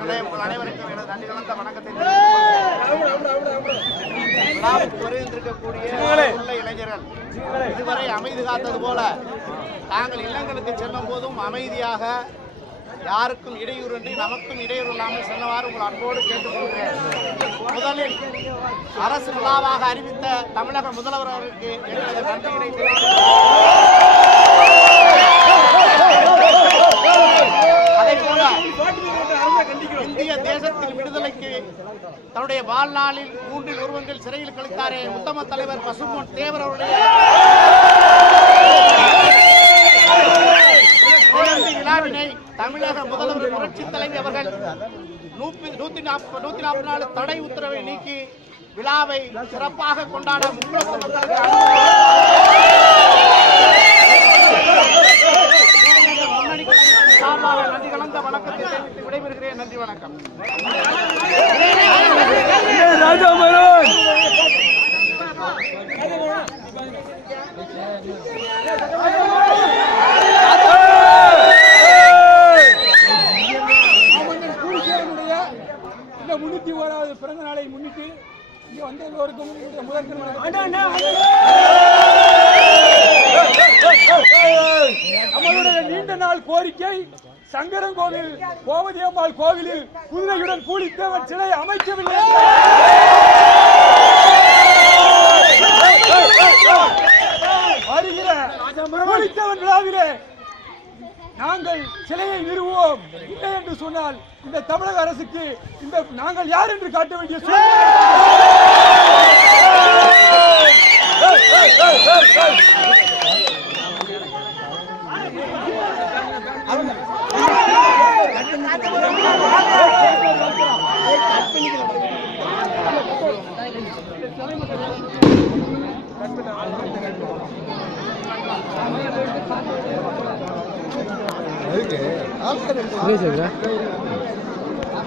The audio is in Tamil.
அவர்களே, உங்கள் அனைவருக்கும் எனது நன்றி கலந்த வணக்கத்தை வருகின்றிருக்கக்கூடிய இளைஞர்கள் இதுவரை அமைதி காத்தது போல தாங்கள் இல்லங்களுக்கு செல்லும் போதும் அமைதியாக யாருக்கும் இடையூறின்றி நமக்கும் இடையூறு இல்லாமல் செல்லவாறு உங்கள் அன்போடு கேட்டுக்கொள்கிறேன். முதலில் அரசு விழாவாக அறிவித்த தமிழக முதல்வர் அவர்களுக்கு எனது நன்றியினை அதேபோல இந்திய தேசத்தின் விடுதலைக்கு தன்னுடைய வாழ்நாளில் 3 உருவங்கள் சிறையில் கழித்தாரே உத்தம தலைவர் பசும்பொன் தேவர் அவருடைய விழாவினை தமிழக முதல்வர் புரட்சித் தலைவி அவர்கள் 144 தடை உத்தரவை நீக்கி விழாவை சிறப்பாக கொண்டாட முக்கிய நன்றி கலந்த வணக்கத்தை தெரிவித்து விடைபெறுகிறேன். நன்றி, வணக்கம். இந்த 301வது பிறந்த நாளை முன்னிட்டு இங்கே வந்த எல்லோருக்கும் நம்மளுடைய நீண்ட நாள் கோரிக்கை சங்கரன்கோவில் கோமதி அம்மாள் கோவிலில் குதிரையுடன் பூலித்தேவன் சிலை அமைக்கவில்லை. வருகிற பூலித்தேவன் விழாவிலே நாங்கள் சிலையை நிறுவுவோம். இல்லை என்று சொன்னால் இந்த தமிழக அரசுக்கு இந்த நாங்கள் யார் என்று காட்ட வேண்டிய அதுக்கு